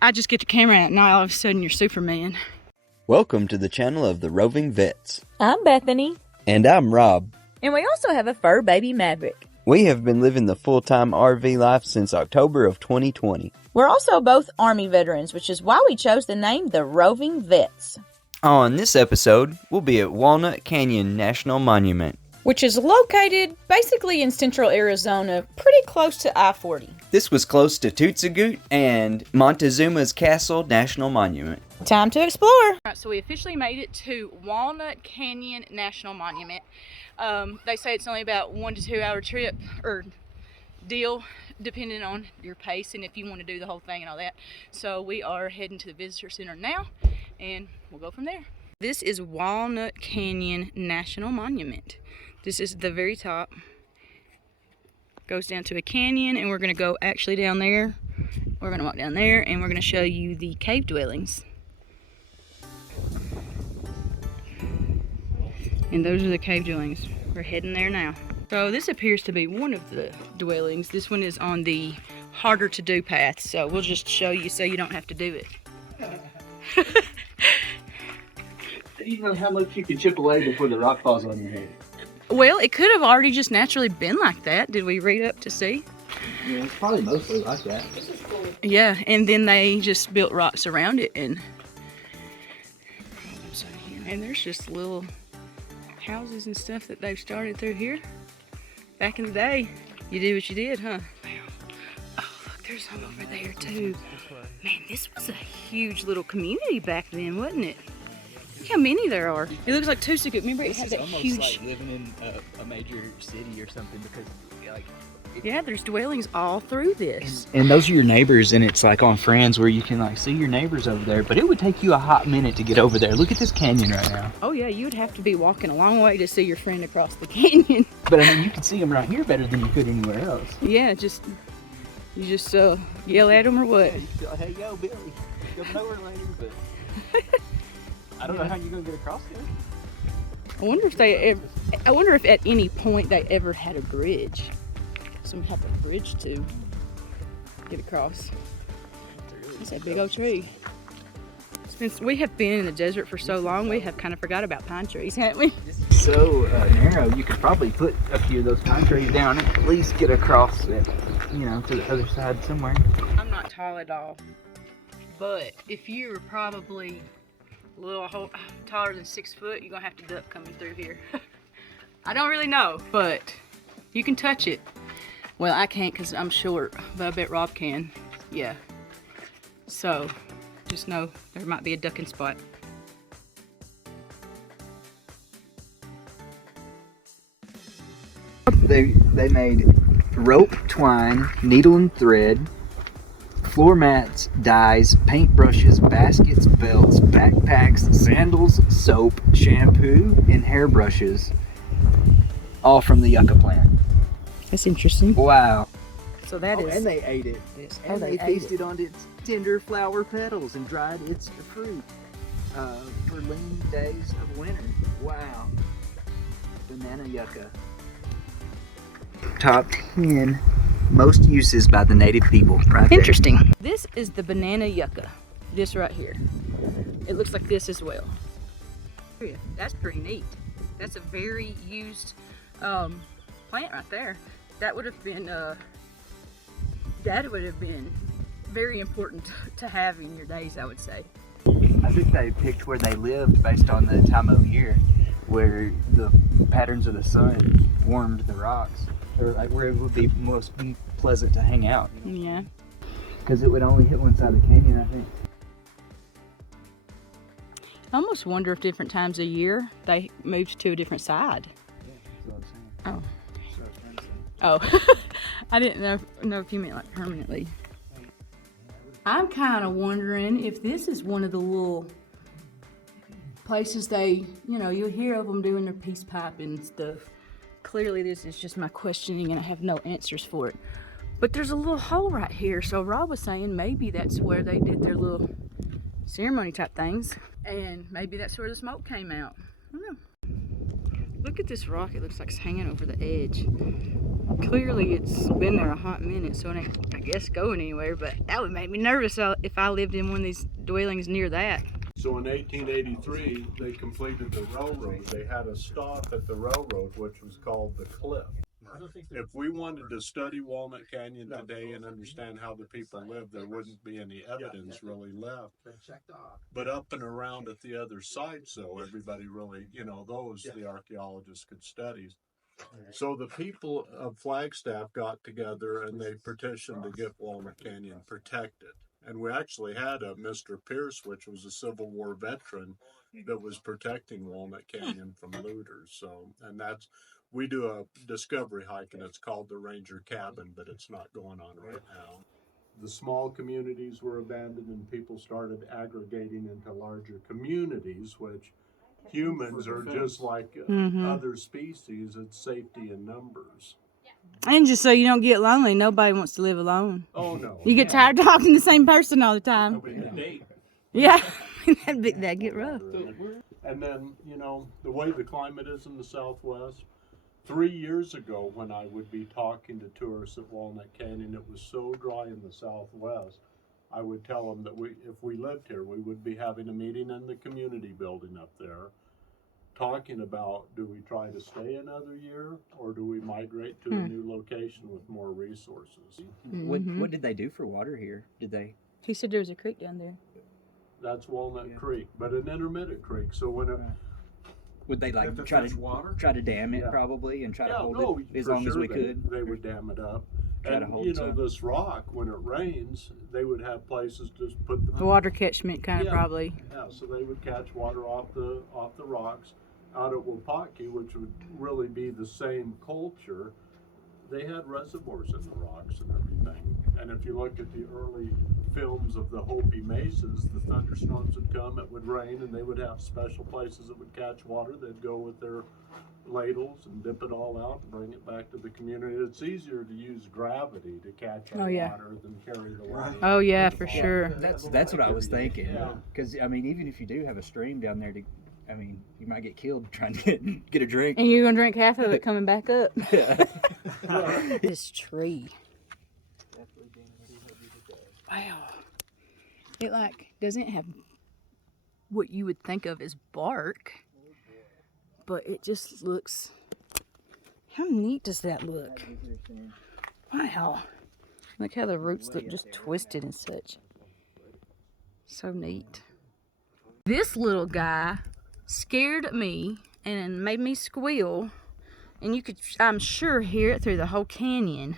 I just get the camera out and now all of a sudden you're Superman. Welcome to the channel of the Roving Vets. I'm Bethany. And I'm Rob. And we also have a fur baby Maverick. We have been living the full-time RV life since October of 2020. We're also both Army veterans, which is why we chose the name the Roving Vets. On this episode, we'll be at Walnut Canyon National Monument, which is located basically in central Arizona, pretty close to I-40. This was close to Tuzigoot and Montezuma's Castle National Monument. Time to explore. All right, so we officially made it to Walnut Canyon National Monument. They say it's only about 1 to 2 hour trip or deal, depending on your pace and if you want to do the whole thing and all that. So we are heading to the visitor center now, and we'll go from there. This is Walnut Canyon National Monument. This is the very top. Goes down to a canyon, and we're going to go actually down there. We're going to walk down there, and we're going to show you the cave dwellings. And those are the cave dwellings. We're heading there now. So this appears to be one of the dwellings. This one is on the harder to do path, so we'll just show you so you don't have to do it. Do you know how much you can chip away before the rock falls on your head? Well, it could have already just naturally been like that. Did we read up to see? Yeah, it's probably mostly like that. Yeah, and then they just built rocks around it, and there's just little houses and stuff that they've started through here. Back in the day, you did what you did, huh? Oh, look, there's some over there too. Man, this was a huge little community back then, wasn't it? Look how many there are. It looks like Tuzigoot. Remember, it had that huge. Like living in a major city or something, because like. Yeah, there's dwellings all through this. And those are your neighbors, and it's like on Friends where you can like see your neighbors over there. But it would take you a hot minute to get over there. Look at this canyon right now. Oh yeah, you would have to be walking a long way to see your friend across the canyon. But I mean, you can see them right here better than you could anywhere else. Yeah, you just yell at them or what? Hey, yo, Billy, coming over later, but I don't know how you're gonna get across there. I wonder if at any point they ever had a bridge. Some type of bridge to get across. It's a big old tree. Since we have been in the desert for so long, we have kind of forgot about pine trees, haven't we? This is so narrow, you could probably put a few of those pine trees down and at least get across it, to the other side somewhere. I'm not tall at all, but if you're probably a little taller than 6 foot, you're gonna have to duck coming through here. I don't really know, but you can touch it. Well, I can't because I'm short, but I bet Rob can. Yeah. So, just know there might be a ducking spot. They made rope, twine, needle and thread, floor mats, dyes, paintbrushes, baskets, belts, backpacks, sandals, soap, shampoo, and hairbrushes, all from the yucca plant. That's interesting. Wow. So that is. And they ate it. And they feasted on its tender flower petals and dried its fruit for lean days of winter. Wow. Banana yucca. Top 10 most uses by the native people. Right there. Interesting. This is the banana yucca. This right here. It looks like this as well. That's pretty neat. That's a very used plant right there. That would have been very important to have in your days, I would say. I think they picked where they lived based on the time of year, where the patterns of the sun warmed the rocks, or like where it would be most pleasant to hang out. Yeah. Because it would only hit one side of the canyon, I think. I almost wonder if different times of year they moved to a different side. Yeah, that's what I'm saying. Oh. Oh, I didn't know if you meant like permanently. I'm kind of wondering if this is one of the little places you'll hear of them doing their peace pipe and stuff. Clearly this is just my questioning and I have no answers for it. But there's a little hole right here, so Rob was saying maybe that's where they did their little ceremony type things. And maybe that's where the smoke came out. I don't know. Look at this rock, it looks like it's hanging over the edge. Clearly it's been there a hot minute, so it ain't, I guess, going anywhere, but that would make me nervous if I lived in one of these dwellings near that. So in 1883, they completed the railroad. They had a stop at the railroad, which was called the Cliff. If we wanted to study Walnut Canyon today and understand how the people lived, there wouldn't be any evidence really left. But up and around at the other side, so everybody really, those the archaeologists could study. So the people of Flagstaff got together and they petitioned to get Walnut Canyon protected. And we actually had a Mr. Pierce, which was a Civil War veteran, that was protecting Walnut Canyon from looters. So, and we do a discovery hike, and it's called the Ranger Cabin, but it's not going on right now. The small communities were abandoned, and people started aggregating into larger communities, which humans are just like other species. It's safety in numbers. And just so you don't get lonely, nobody wants to live alone. Oh, no. You get tired of talking to the same person all the time. Yeah, that'd get rough. And then, the way the climate is in the Southwest, 3 years ago when I would be talking to tourists at Walnut Canyon, it was so dry in the Southwest, I would tell them that if we lived here, we would be having a meeting in the community building up there, talking about, do we try to stay another year or do we migrate to a new location with more resources? What did they do for water here? He said there was a creek down there. That's Walnut Creek, but an intermittent creek. So when would they try to dam it probably and try to hold it as long as we could? They would dam it up. Try to hold some. This rock, when it rains, they would have places to put the water catchment probably. Yeah, so they would catch water off the rocks. Out at Wupatki, which would really be the same culture, they had reservoirs in the rocks and everything. And if you look at the early films of the Hopi mesas, the thunderstorms would come, it would rain, and they would have special places that would catch water. They'd go with their ladles and dip it all out and bring it back to the community. It's easier to use gravity to catch water than carry the water. Oh yeah, for sure. That's what I was thinking. Because even if you do have a stream down there, you might get killed trying to get a drink. And you're gonna drink half of it coming back up. This tree. Wow. It doesn't have what you would think of as bark, but it just looks. How neat does that look? Wow. Look how the roots look just twisted and such. So neat. This little guy scared me and made me squeal, and you could, I'm sure, hear it through the whole canyon.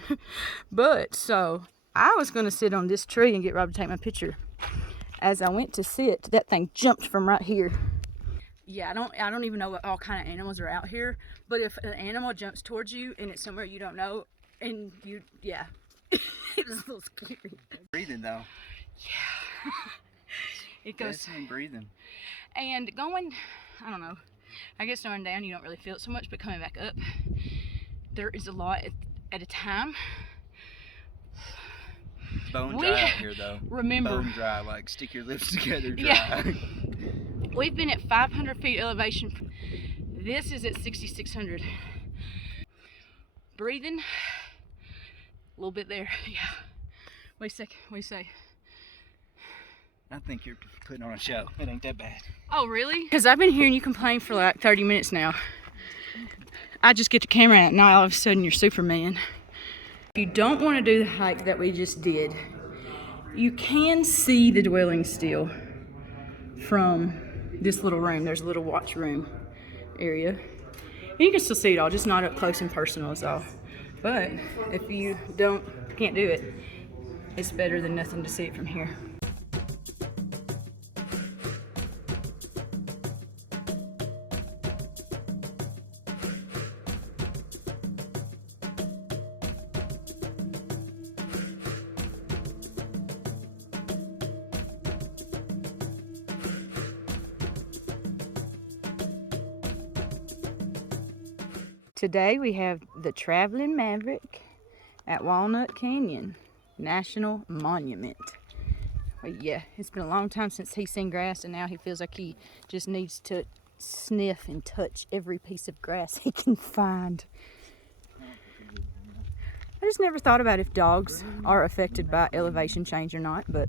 But so I was going to sit on this tree and get Rob to take my picture. As I went to sit, that thing jumped from right here. Yeah, I don't even know what all kind of animals are out here, but if an animal jumps towards you and it's somewhere you don't know, and it was a little scary. Breathing though. Yeah. It goes. Definitely breathing. And going, I don't know, I guess going down you don't really feel it so much, but coming back up, there is a lot at a time. Bone dry out here though. Remember. Bone dry, stick your lips together dry. Yeah. We've been at 500 feet elevation. This is at 6,600. Breathing, a little bit there, yeah. Wait a sec. I think you're putting on a show. It ain't that bad. Oh, really? Because I've been hearing you complain for 30 minutes now. I just get the camera out and now all of a sudden you're Superman. If you don't want to do the hike that we just did, you can see the dwelling still from this little room. There's a little watch room area. And you can still see it all, just not up close and personal is all. But if you can't do it, it's better than nothing to see it from here. Today we have the Traveling Maverick at Walnut Canyon National Monument. Well, yeah, it's been a long time since he's seen grass, and now he feels like he just needs to sniff and touch every piece of grass he can find. just never thought about if dogs are affected by elevation change or not, but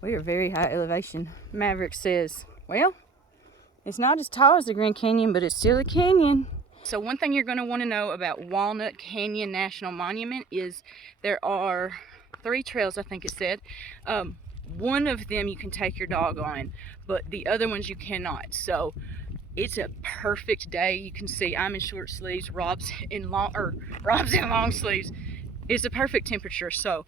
we are very high elevation. Maverick says, well, it's not as tall as the Grand Canyon, but it's still a canyon. So one thing you're going to want to know about Walnut Canyon National Monument is there are 3 trails, I think it said. One of them you can take your dog on, but the other ones you cannot. So it's a perfect day. You can see I'm in short sleeves, Rob's in long sleeves. It's a perfect temperature. So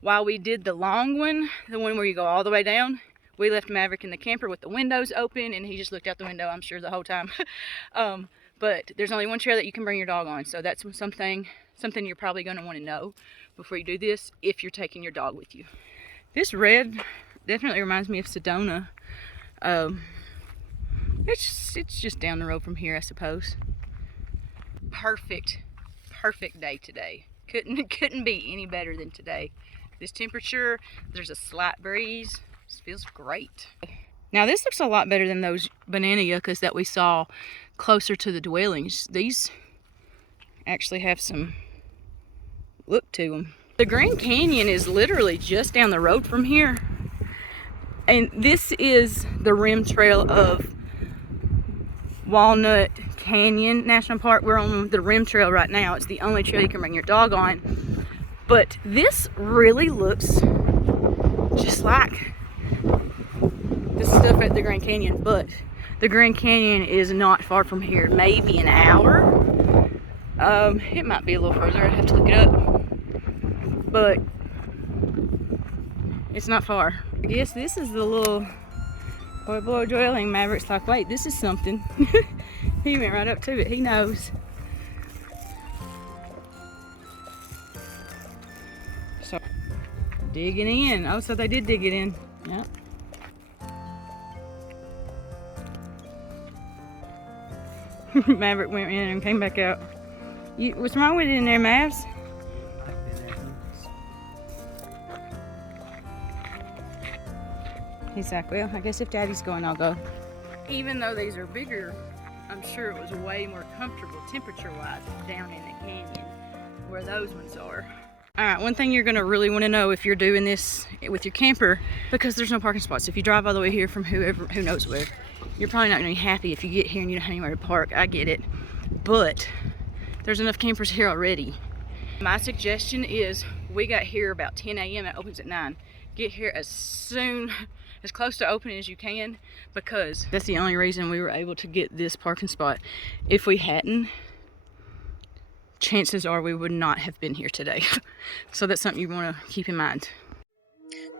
while we did the long one, the one where you go all the way down, we left Maverick in the camper with the windows open, and he just looked out the window, I'm sure, the whole time. But there's only one trail that you can bring your dog on, so that's something you're probably going to want to know before you do this if you're taking your dog with you. This red definitely reminds me of Sedona. It's just down the road from here, I suppose. Perfect day today. Couldn't be any better than today. This temperature, there's a slight breeze. This feels great. Now this looks a lot better than those banana yuccas that we saw closer to the dwellings. These actually have some look to them. The Grand Canyon is literally just down the road from here. And this is the rim trail of Walnut Canyon National Park. We're on the rim trail right now. It's the only trail you can bring your dog on. But this really looks just like the stuff at the Grand Canyon, but the Grand Canyon is not far from here, maybe an hour. It might be a little further, I'd have to look it up, but it's not far. I guess this is the little Pueblo dwelling. Maverick's like, wait, this is something. He went right up to it, he knows. So, digging in. Oh, so they did dig it in. Yep. Maverick went in and came back out. What's wrong with it in there, Mavs? He's like, well, I guess if Daddy's going, I'll go. Even though these are bigger, I'm sure it was way more comfortable temperature-wise down in the canyon where those ones are. All right, one thing you're gonna really wanna know if you're doing this with your camper, because there's no parking spots. If you drive all the way here from who knows where, you're probably not gonna be happy if you get here and you don't have anywhere to park. I get it, but there's enough campers here already. My suggestion is we got here about 10 a.m. It opens at 9. Get here as close to opening as you can, because that's the only reason we were able to get this parking spot. If we hadn't, chances are we would not have been here today. So that's something you want to keep in mind.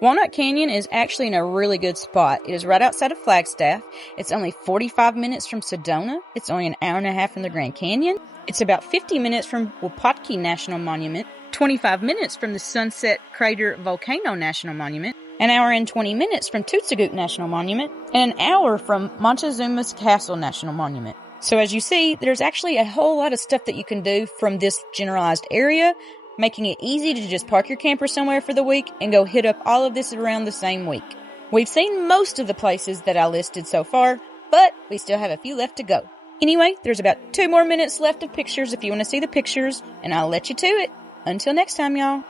Walnut Canyon is actually in a really good spot. It is right outside of Flagstaff. It's only 45 minutes from Sedona. It's only an hour and a half from the Grand Canyon. It's about 50 minutes from Wupatki National Monument, 25 minutes from the Sunset Crater Volcano National Monument, an hour and 20 minutes from Tuzigoot National Monument, and an hour from Montezuma's Castle National Monument. So as you see, there's actually a whole lot of stuff that you can do from this generalized area, making it easy to just park your camper somewhere for the week and go hit up all of this around the same week. We've seen most of the places that I listed so far, but we still have a few left to go. Anyway, there's about 2 more minutes left of pictures if you want to see the pictures, and I'll let you to it. Until next time, y'all.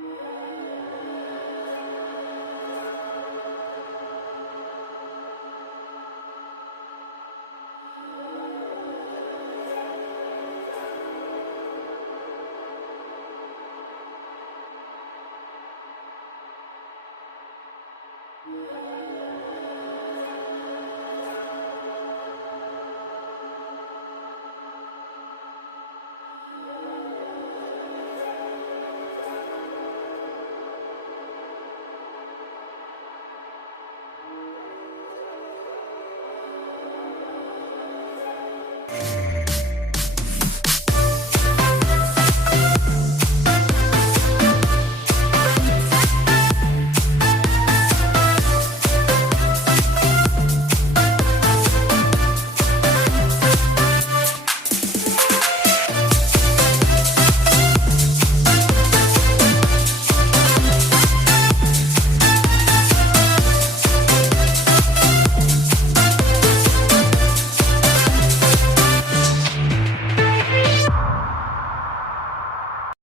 Yeah.